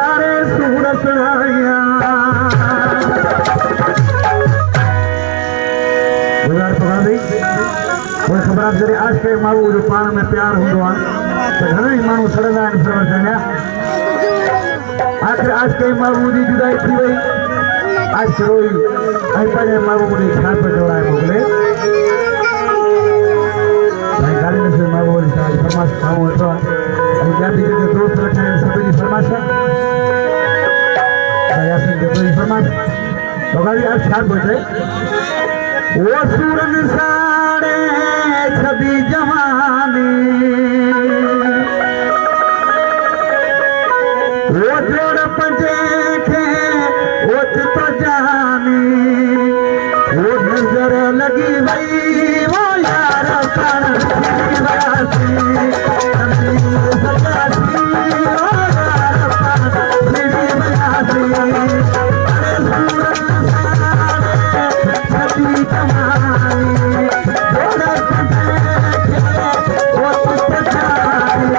सारे सूरत खबर जैसे आज के माण्हू जो पान में प्यार होंगे तो घणा ही माण्हू सड़ंदा आहिनि सरवत आखिर आज के माण्हू जी जुदाई थी वही आज रोई ऐं पंहिंजे महबूब ॾे छा पियो चवराए मोकिले ऐं गाॾी में महबूब वरी तव्हांजी फरमाइश साम्हूं वेठो आहे ऐं ॿिया बि जेके दोस्त वेठा आहिनि सभिनी जी फरमाइश आहे यासीन जेको जी फरमाइश तो गाॾी आज छा पियो चए वो सूरन साड़े छदी जवानी वो जोड़ पंजे खे ओच तो जानी वो नजर लगी वही वो यार पर बयासी सजासी वो यार पर बयासी अरे सूरन साड़े छदी जवानी जोड़ पंजे खे ओच तो जानी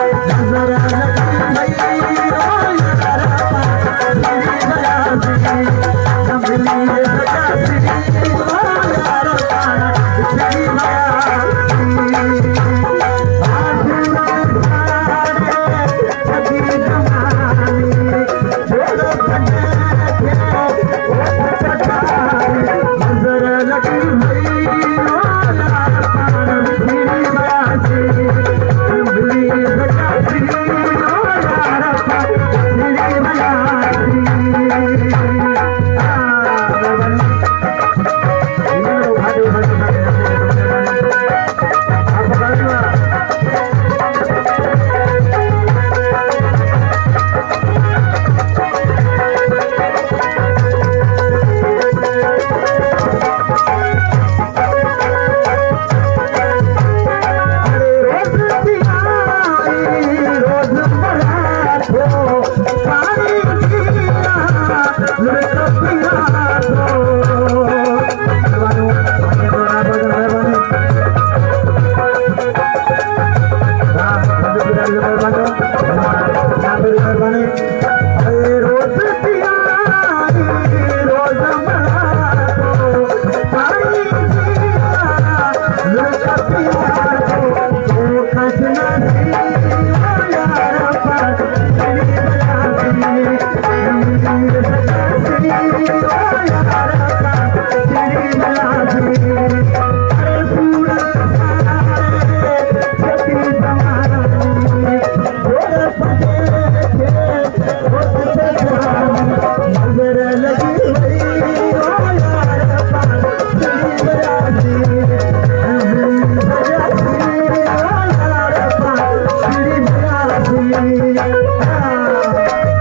नजर लगी वही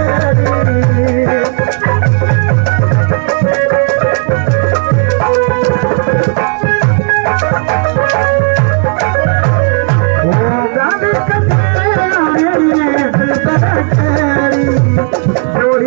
मोर